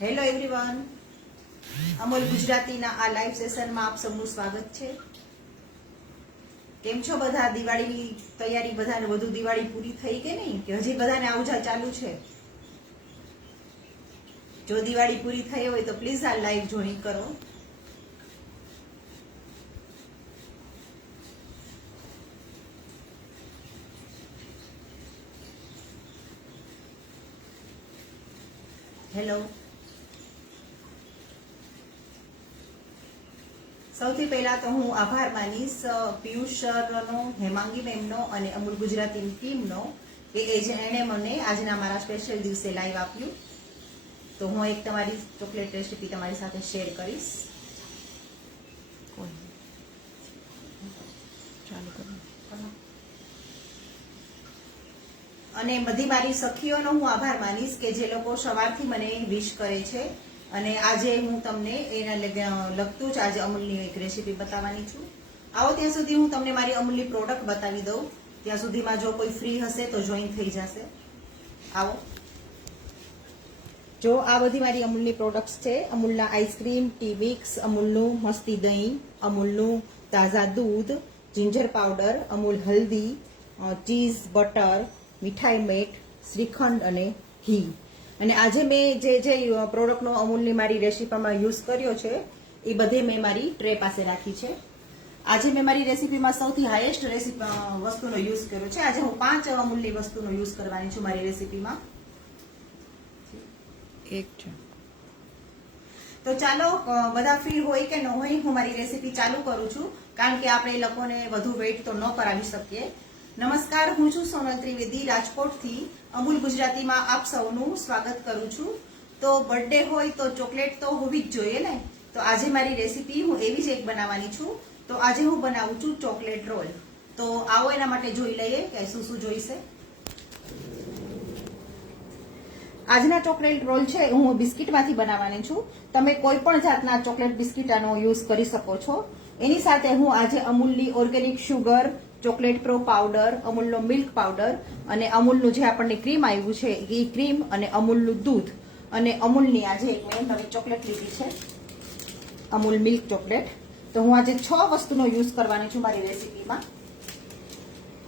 Hello everyone, Amul ગુજરાતીના આ live સેશનમાં આપ સૌનું સ્વાગત છે. કેમ છો બધા? દિવાળીની તૈયારી બધાને બધું દિવાળી પૂરી થઈ કે નહીં, કે હજી બધાને આવજા ચાલુ છે? જો દિવાળી પૂરી થઈ હોય તો પ્લીઝ આ લાઈવ જોઈન કરો. હેલો, સૌથી પહેલા તો હું આભાર માનીશ પિયુષ સરનો, હેમાંગી મેમનો અને અમૂલ ગુજરાતીની ટીમનો કે એણે મને આજના મારા સ્પેશિયલ દિવસે લાઈવ આપ્યું. તો હું એક તમારી ચોકલેટ રેસીપી તમારી સાથે શેર કરીશ. અને બધી મારી સખીઓનો હું આભાર માનીશ કે જે લોકો સવારથી મને વિશ કરે છે. અને આજે હું તમને એના લગતું જ આજે અમૂલની એક રેસીપી બતાવવાની છું. આવો ત્યાં સુધી હું તમને મારી અમૂલની પ્રોડક્ટ બતાવી દઉં. ત્યાં સુધીમાં જો કોઈ ફ્રી હશે તો જોઈન થઈ જશે. આવો, જો આ બધી મારી અમૂલની પ્રોડક્ટ્સ છે. અમૂલના આઈસ્ક્રીમ, ટી મિક્સ, અમૂલનું મસ્તી દહીં, અમૂલનું તાજા દૂધ, જિંજર પાવડર, અમૂલ હલ્દી, ચીઝ, બટર, મીઠાઈ મેટ, શ્રીખંડ અને ઘી. અને આજે મેં જે પ્રોડક્ટનો અમૂલની મારી રેસીપીમાં યુઝ કર્યો છે એ બધે મેં મારી ટ્રે પાસે રાખી છે. આજે મેં મારી રેસીપીમાં સૌથી હાઈએસ્ટ વસ્તુનો યુઝ કર્યો છે. આજે હું 5 અમૂલની વસ્તુનો યુઝ કરવાની છું મારી રેસીપીમાં. તો ચાલો, બધા ફ્રી હોય કે ન હોય, હું મારી રેસીપી ચાલુ કરું છું, કારણ કે આપણે લોકોને વધુ વેઇટ તો ન કરાવી શકીએ. નમસ્કાર, હું છું સોનલ ત્રિવેદી રાજકોટથી. અમૂલ ગુજરાતીમાં આપ સૌનું સ્વાગત કરું છું. તો બર્થડે હોય તો ચોકલેટ તો હોવી જ જોઈએ ને. તો આજે મારી રેસીપી હું એવી જ એક બનાવવાની છું. તો આજે હું બનાવું છું ચોકલેટ રોલ. તો આવો એના માટે જોઈ લઈએ કે શું શું જોઈશે. આજના ચોકલેટ રોલ છે હું બિસ્કિટમાંથી બનાવવાની છું. તમે કોઈ પણ જાતના ચોકલેટ બિસ્કિટ આનો યુઝ કરી શકો છો. એની સાથે હું આજે અમૂલની organic sugar, chocolate pro powder, અમૂલનો મિલ્ક પાવડર અને અમૂલનું જે આપણને ક્રીમ આવ્યું છે એ ક્રીમ અને અમૂલનું દૂધ અને અમૂલની આજે એક મેં નવી ચોકલેટ લીધી છે, અમૂલ મિલ્ક ચોકલેટ. તો હું આજે 6 વસ્તુનો યુઝ કરવાની છું મારી રેસીપીમાં.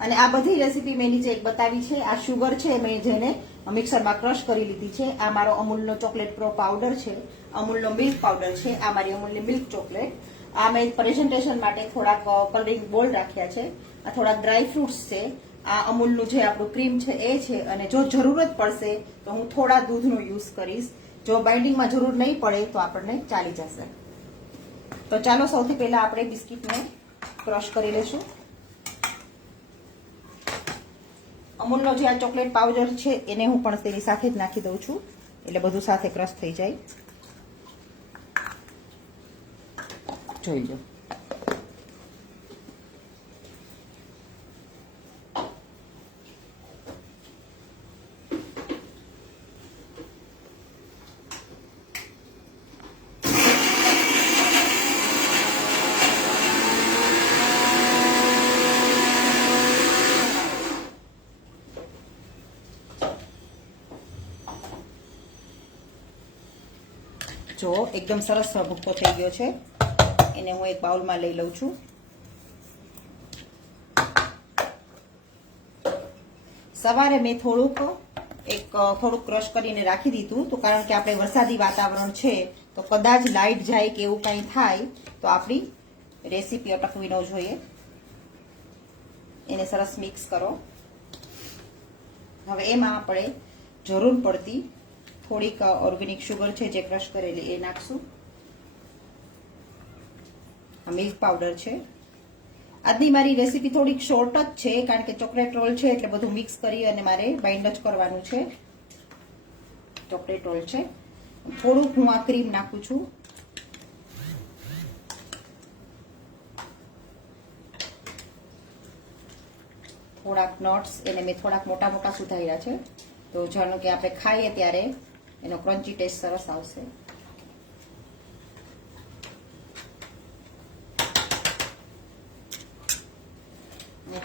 અને આ બધી રેસીપી મેં નીચે એક બતાવી છે. આ શુગર છે, મેં જેને મિક્સરમાં ક્રશ કરી લીધી છે. આ મારો અમૂલનો ચોકલેટ પ્રો પાવડર છે, અમૂલનો મિલ્ક પાવડર છે, આ મારી અમૂલની મિલ્ક ચોકલેટ. આ મેં પ્રેઝન્ટેશન માટે થોડાક કલરિંગ બોલ રાખ્યા છે. આ થોડાક ડ્રાય ફ્રૂટ્સ છે. આ અમૂલનું જે આપણું ક્રીમ છે એ છે. અને જો જરૂરત પડશે તો હું થોડા દૂધનો યુઝ કરીશ. જો બાઇન્ડિંગમાં જરૂર નહીં પડે તો આપણને ચાલી જશે. તો ચાલો, સૌથી પહેલા આપણે બિસ્કિટને ક્રશ કરી લેશું. અમૂલનો જે આ ચોકલેટ પાવડર છે એને હું પણ તેની સાથે જ નાખી દઉં છું, એટલે બધું સાથે ક્રશ થઈ જાય. જોઈ લો. જો એકદમ સરસ ભૂક્કો થઈ ગયો છે. એને હું એક બાઉલમાં લઈ લઉં છું. સવારે મેં થોડુંક ક્રશ કરીને રાખી દીધું, તો કારણ કે આપણે વરસાદી વાતાવરણ છે તો કદાચ લાઇટ જાય કે એવું કંઈ થાય તો આપણી રેસીપી અટકવી ન જોઈએ. એને સરસ મિક્સ કરો. હવે એમાં આપણે જરૂર પડતી થોડીક ઓર્ગેનિક શુગર છે જે ક્રશ કરેલી એ નાખશું. આ મિલ્ક પાવડર છે. આજની મારી રેસીપી થોડીક શોર્ટ જ છે, કારણ કે ચોકલેટ રોલ છે એટલે બધું મિક્સ કરી અને મારે બાઇન્ડ જ કરવાનું છે. ચોકલેટ રોલ છે. થોડુંક હું આ ક્રીમ નાખું છું. થોડાક નટ્સ, એને મેં થોડાક મોટા મોટા સુધાર્યા છે. તો જાણો કે આપણે ખાઈએ ત્યારે એનો ક્રન્ચી ટેસ્ટ સરસ આવશે.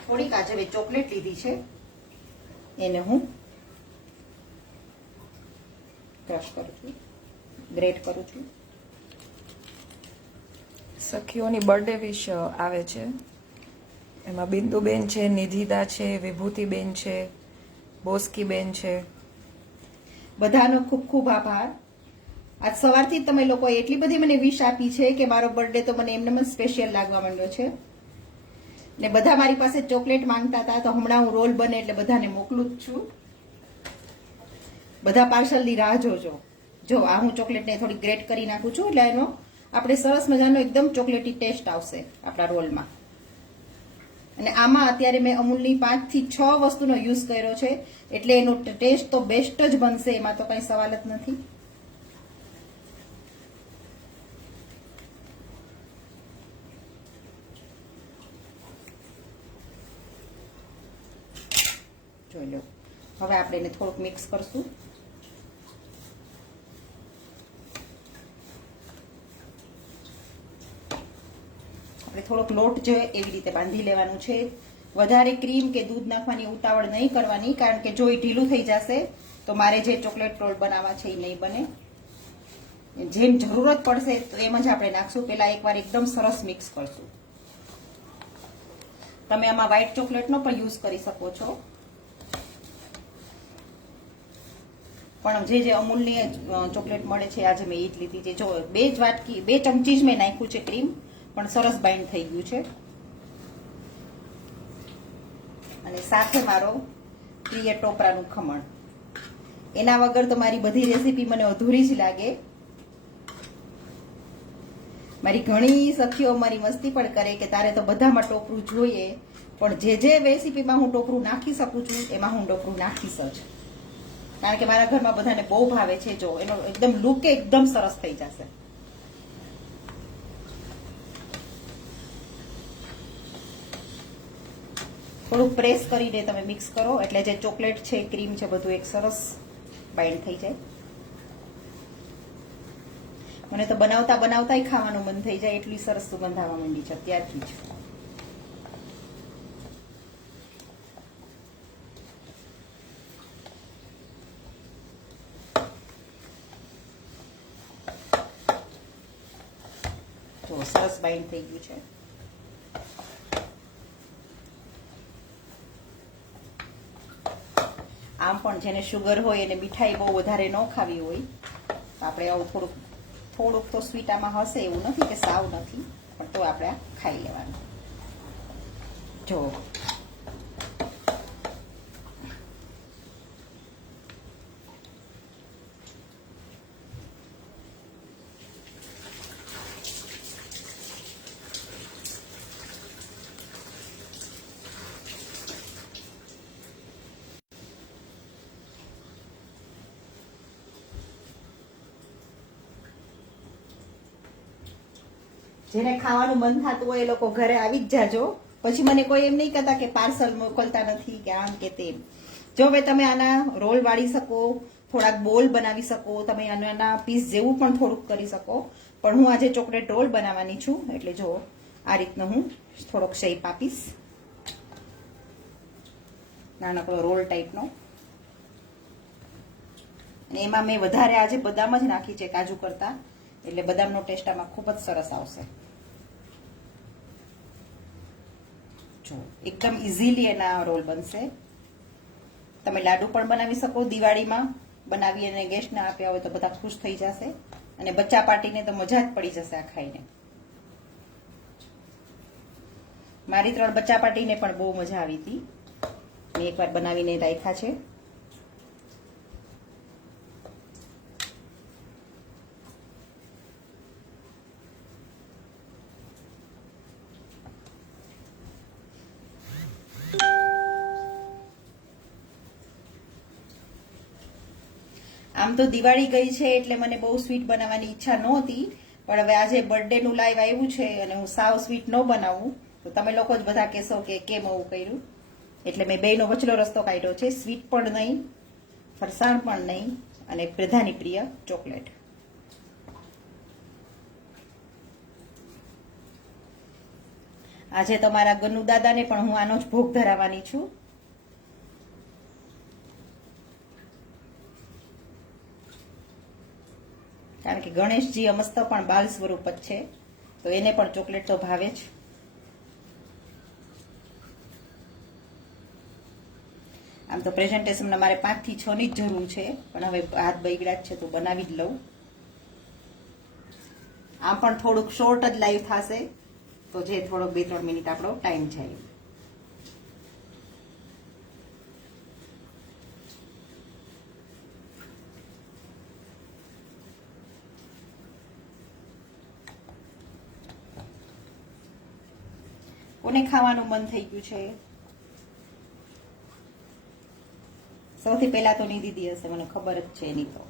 થોડીક આજે મેં ચોકલેટ લીધી છે, એને હું ક્રશ કરું છું. ગ્રેટ કરું છું. સખીઓની બર્થડે વિશ આવે છે. એમાં બિંદુબેન છે, નિધિદા છે, વિભૂતિબેન છે, બોસ્કીબેન છે. બધાનો ખૂબ ખૂબ આભાર. આજ સવારથી જ તમે લોકોએ એટલી બધી મને વિશ આપી છે કે મારો બર્થડે તો મને એમને સ્પેશિયલ લાગવા માંડ્યો છે. ને બધા મારી પાસે ચોકલેટ માંગતા હતા, તો હમણાં હું રોલ બને એટલે બધાને મોકલું જ છું. બધા પાર્સલની રાહ જોજો. જો આ હું ચોકલેટને થોડી ગ્રેટ કરી નાખું છું એટલે એનો આપણે સરસ મજાનો એકદમ ચોકલેટી ટેસ્ટ આવશે આપણા રોલમાં. અને આમાં અત્યારે મેં અમૂલની 5 થી 6 વસ્તુનો યુઝ કર્યો છે એટલે એનો ટેસ્ટ તો બેસ્ટ જ બનશે, એમાં તો કઈ સવાલ જ નથી. જોઈ લો. હવે આપણે એને થોડુંક મિક્સ કરશું. આપણે થોડોક લોટ જોઈએ એવી રીતે બાંધી લેવાનું છે. વધારે ક્રીમ કે દૂધ નાખવાની ઉતાવળ નહીં કરવાની, કારણ કે જો એ ઢીલું થઈ જશે તો મારે જે ચોકલેટ રોલ બનાવવા છે એ નહીં બને. જેમ જરૂરત પડશે તો એમ જ આપણે નાખશું. પેલા એકવાર એકદમ સરસ મિક્સ કરશું. તમે આમાં વ્હાઈટ ચોકલેટનો પણ યુઝ કરી શકો છો, પણ જે અમૂલની ચોકલેટ મળે છે આજે મેં એ જ લીધી છે. જો 2 ચમચી જ મેં નાખ્યું છે ક્રીમ, પણ સરસ બાઇન્ડ થઈ ગયું છે. અને સાથે મારો પ્રિય ટોપરાનું ખમણ. એના વગર તો મારી બધી રેસીપી મને અધૂરી જ લાગે. મારી ઘણી સખીઓ મારી મસ્તી પણ કરે કે તારે તો બધામાં ટોપરું જોઈએ, પણ જે રેસીપીમાં હું ટોપરું નાખી શકું છું એમાં હું ટોપરું નાખીશ જ, કારણ કે મારા ઘરમાં બધાને બહુ ભાવે છે. જો એનો એકદમ લુક એકદમ સરસ થઈ જશે. થોડુંક પ્રેસ કરીને તમે મિક્સ કરો એટલે જે ચોકલેટ છે, ક્રીમ છે, બધું એક સરસ બાઇન્ડ થઈ જાય. મને તો બનાવતા બનાવતા ખાવાનું મન થઈ જાય, એટલી સરસ સુગંધ આવવા માંડી છે અત્યારથી જ. તો સરસ બાઇન્ડ થઈ ગયું છે. આમ પણ જેને શુગર હોય એને મીઠાઈ બહુ વધારે ન ખાવી હોય તો આપણે આવું થોડુંક તો સ્વીટ આમાં હશે, એવું નથી કે સાવ નથી, પણ તો આપણે આ ખાઈ લેવાનું. જો જેને ખાવાનું મન થતું હોય એ લોકો ઘરે આવી જ જાજો. પછી મને કોઈ એમ નહીં કહેતા કે પાર્સલ મોકલતા નથી કે આમ કે તેમ. જો હવે તમે આના રોલ વાળી શકો, થોડાક બોલ બનાવી શકો, તમે આના પીસ જેવું પણ થોડુંક કરી શકો, પણ હું આજે ચોકલેટ રોલ બનાવવાની છું એટલે જો આ રીતનો હું થોડોક શેપ આપીશ, નાનકડો રોલ ટાઈપનો. અને એમાં મેં વધારે આજે બદામ જ નાખી છે કાજુ કરતા, એટલે બદામનો ટેસ્ટ આમાં ખૂબ જ સરસ આવશે. જો એકદમ ઇઝીલી એના રોલ બનશે. તમે લાડુ પણ બનાવી શકો, દિવાળીમાં બનાવી અને ગેસ્ટને આપ્યા હોય તો બધા ખુશ થઈ જશે, અને બચ્ચા પાર્ટીને તો મજા જ પડી જશે આ ખાઈને. મારી 3 બચ્ચા પાર્ટીને પણ બહુ મજા આવી હતી. મેં એકવાર બનાવીને રાખ્યા છે. આમ તો દિવાળી ગઈ છે એટલે મને બહુ સ્વીટ બનાવવાની ઈચ્છા નહોતી, પણ હવે આજે બર્થડે નું લાઈવ આવ્યું છે અને હું સાવ સ્વીટ ન બનાવું તો તમે લોકો જ બધા કહેશો કે કેમ આવું કર્યું. એટલે મેં બેયનો વચલો રસ્તો કાઢ્યો છે. સ્વીટ પણ નહીં, ફરસાણ પણ નહીં, અને બધાની પ્રિય ચોકલેટ. આજે તમારા ગનુ દાદાને પણ હું આનો જ ભોગ ધરાવવાની છું. કારણ કે ગણેશજી અમસ્ત પણ બાલ સ્વરૂપ જ છે, તો એને પણ ચોકલેટ તો ભાવે જ. આમ તો પ્રેઝન્ટેશનમાં મારે 5 થી 6 ની જ જરૂર છે, પણ હવે હાથ બગડ્યા જ છે તો બનાવી જ લઉં. આમ પણ થોડુંક શોર્ટ જ લાઈવ થશે, તો જે થોડોક 2-3 મિનિટ આપણો ટાઈમ જાય. કોને ખાવાનું મન થઈ ગયું છે? સૌથી પહેલા તો નિધિ દી હશે, મને ખબર જ છે એની તો.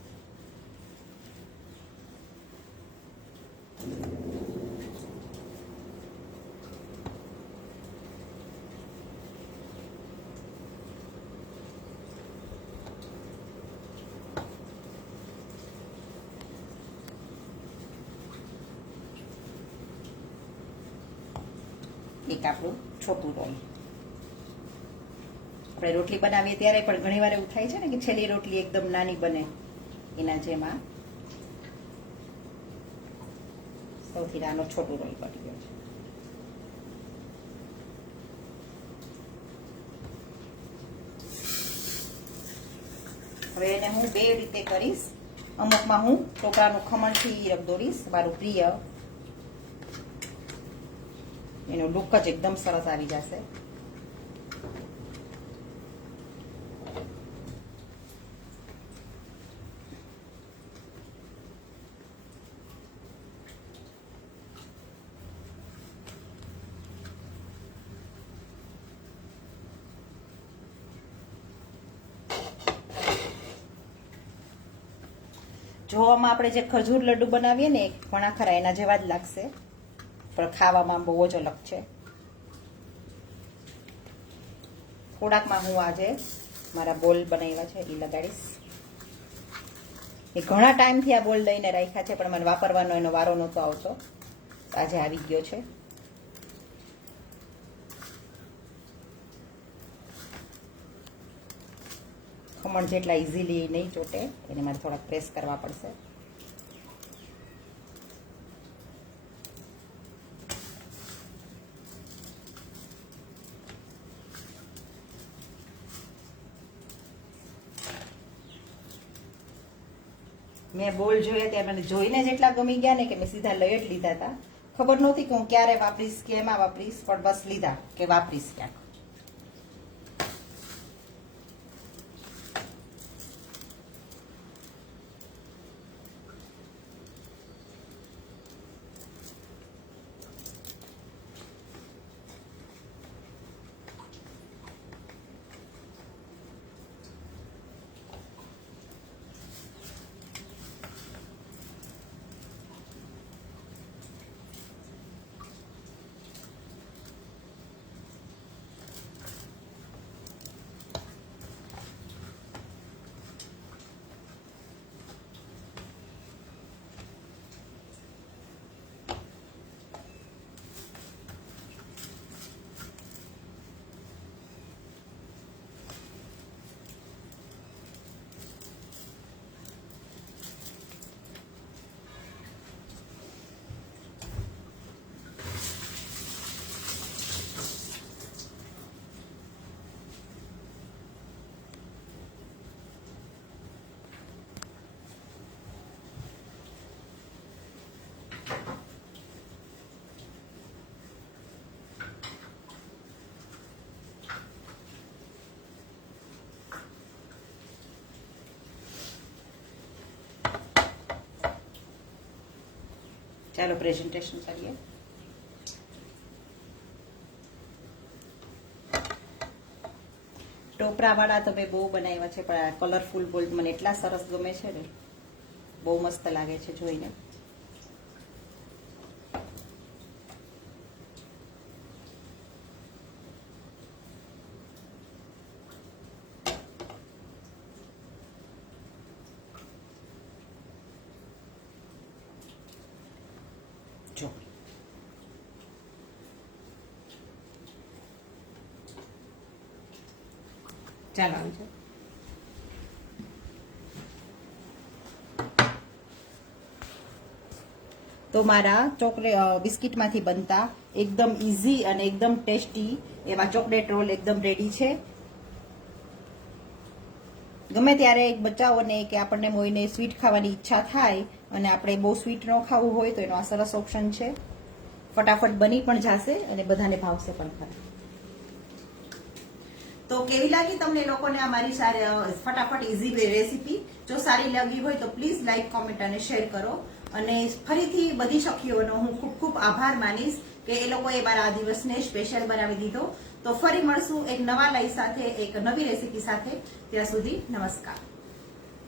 એક આપણું છોટું રોલ. આપણે રોટલી બનાવીએ ત્યારે પણ ઘણી વાર એવું થાય છે ને કે છેલ્લી રોટલી એકદમ નાની બને, એના જેમ આ સૌથી નાનો છોટું રોલ પડી ગયો છે. હવે એને હું 2 રીતે કરીશ. અમુકમાં હું ટોપરાનું ખમણથી રગદોડીશ, મારું પ્રિય. એનો લુક જ એકદમ સરસ આવી જશે. જોવામાં આપણે જે ખજૂર લડ્ડુ બનાવીએ ને ઘણા ખરા એના જેવા જ લાગશે, પણ ખાવામાં બહુ જ અલગ છે. થોડાકમાં હું આજે મારા બોલ બનાવ્યા છે એ લગાડીશ. એ ઘણા ટાઈમથી આ બોલ લઈને રાખ્યા છે, પણ મને વાપરવાનો એનો વારો નહોતો આવતો, આજે આવી ગયો છે. ખમણ જેટલા ઇઝીલી નહીં ચોટે, એને મારે થોડાક પ્રેસ કરવા પડશે. મેં બોલ જોયા ત્યાં મને જોઈને જ એટલા ગમી ગયા ને કે મેં સીધા લઈ જ લીધા હતા. ખબર નહોતી કે હું ક્યારે વાપરીશ, કેમાં વાપરીશ, પણ બસ લીધા કે વાપરીશ ક્યાંક. ચાલો પ્રેઝન્ટેશન કરીએ. ટોપરાવાળા તો મેં બહુ બનાવ્યા છે, પણ આ કલરફુલ બોલ મને એટલા સરસ ગમે છે ને, બહુ મસ્ત લાગે છે જોઈને. જો ચાલો આવજો. તો મારા બિસ્કિટમાંથી બનતા એકદમ ઇઝી અને એકદમ ટેસ્ટી એવા ચોકલેટ રોલ એકદમ રેડી છે. ગમે ત્યારે બચ્ચાઓને કે આપણને મોઈને સ્વીટ ખાવાની ઈચ્છા થાય અને આપણે બહુ સ્વીટ ન ખાવું હોય તો એનો આ સરસ ઓપ્શન છે. ફટાફટ બની પણ જશે અને બધાને ભાવશે પણ ખરા. તો કેવી લાગી તમને લોકોને આ મારી ફટાફટ ઇઝી રેસીપી? જો સારી લાગી હોય તો પ્લીઝ લાઈક, કોમેન્ટ અને શેર કરો. અને ફરીથી બધી સખીઓનો હું ખૂબ ખૂબ આભાર માનીશ કે એ લોકોએ મારા આ દિવસને સ્પેશિયલ બનાવી દીધો. તો ફરી મળશું એક નવા લાઈવ સાથે, એક નવી રેસીપી સાથે. ત્યાં સુધી નમસ્કાર.